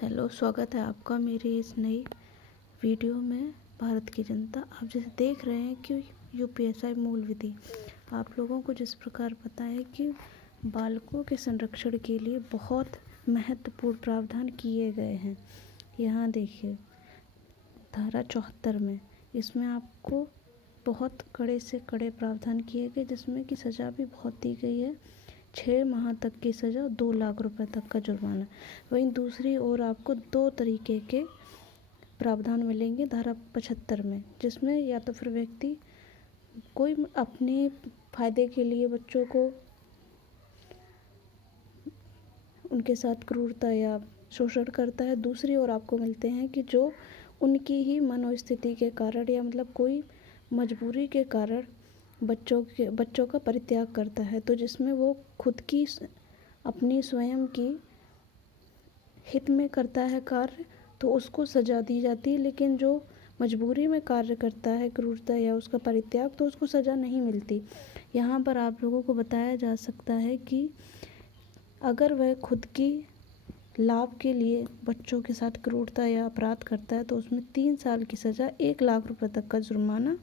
Hello, स्वागत है आपका मेरी इस नई वीडियो में। भारत की जनता, आप जैसे देख रहे हैं कि यूपीएसआई मूल विधि आप लोगों को जिस प्रकार पता है कि बालकों के संरक्षण के लिए बहुत महत्वपूर्ण प्रावधान किए गए हैं। यहाँ देखिए धारा 74 में, इसमें आपको बहुत कड़े से कड़े प्रावधान किए गए, जिसमें कि सज़ा भी बहुत दी गई है। 6 माह तक की सज़ा, 2 लाख रुपए तक का जुर्माना। वहीं दूसरी ओर आपको 2 तरीके के प्रावधान मिलेंगे धारा 75 में, जिसमें या तो फिर व्यक्ति कोई अपने फायदे के लिए बच्चों को उनके साथ क्रूरता या शोषण करता है। दूसरी ओर आपको मिलते हैं कि जो उनकी ही मनोस्थिति के कारण या मतलब कोई मजबूरी के कारण बच्चों का परित्याग करता है, तो जिसमें वो खुद की अपनी स्वयं की हित में करता है कार्य, तो उसको सज़ा दी जाती है। लेकिन जो मजबूरी में कार्य करता है, क्रूरता या उसका परित्याग, तो उसको सज़ा नहीं मिलती। यहाँ पर आप लोगों को बताया जा सकता है कि अगर वह खुद की लाभ के लिए बच्चों के साथ क्रूरता या अपराध करता है, तो उसमें 3 साल की सज़ा, 1 लाख रुपए तक का जुर्माना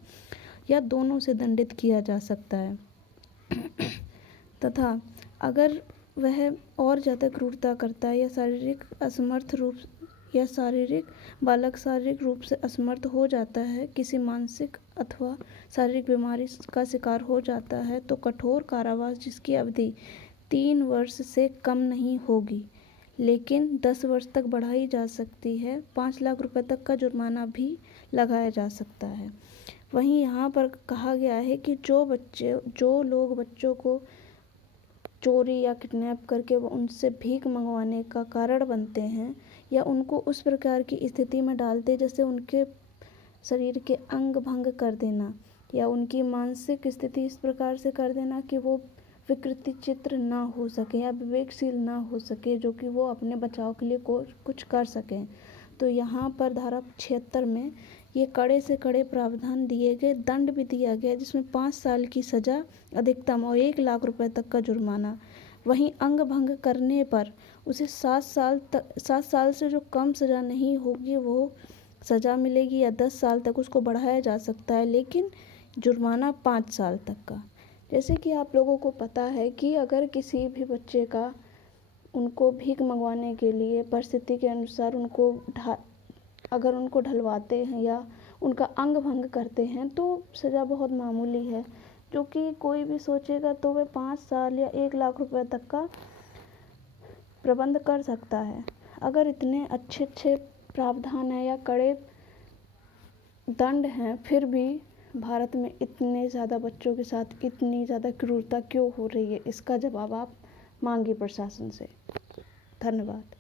या दोनों से दंडित किया जा सकता है। तथा अगर वह और ज़्यादा क्रूरता करता है या बालक शारीरिक रूप से असमर्थ हो जाता है, किसी मानसिक अथवा शारीरिक बीमारी का शिकार हो जाता है, तो कठोर कारावास जिसकी अवधि 3 वर्ष से कम नहीं होगी, लेकिन 10 वर्ष तक बढ़ाई जा सकती है। 5 लाख रुपए तक का जुर्माना भी लगाया जा सकता है। वहीं यहाँ पर कहा गया है कि जो लोग बच्चों को चोरी या किडनैप करके वो उनसे भीख मंगवाने का कारण बनते हैं या उनको उस प्रकार की स्थिति में डालते, जैसे उनके शरीर के अंग भंग कर देना या उनकी मानसिक स्थिति इस प्रकार से कर देना कि वो विकृति चित्र ना हो सके या विवेकशील ना हो सके, जो कि वो अपने बचाव के लिए कुछ कर सकें। तो यहाँ पर धारा 76 में ये कड़े से कड़े प्रावधान दिए गए, दंड भी दिया गया, जिसमें 5 साल की सज़ा अधिकतम और 1 लाख रुपए तक का जुर्माना। वहीं अंग भंग करने पर उसे 7 साल से जो कम सज़ा नहीं होगी वो सज़ा मिलेगी, या 10 साल तक उसको बढ़ाया जा सकता है, लेकिन जुर्माना 5 साल तक का। जैसे कि आप लोगों को पता है कि अगर किसी भी बच्चे का उनको भीख मंगवाने के लिए परिस्थिति के अनुसार अगर उनको ढलवाते हैं या उनका अंग भंग करते हैं, तो सज़ा बहुत मामूली है, जो कि कोई भी सोचेगा तो वह 5 साल या 1 लाख रुपए तक का प्रबंध कर सकता है। अगर इतने अच्छे प्रावधान हैं या कड़े दंड हैं, फिर भी भारत में इतने ज़्यादा बच्चों के साथ इतनी ज़्यादा क्रूरता क्यों हो रही है, इसका जवाब आप मांगिए प्रशासन से। धन्यवाद।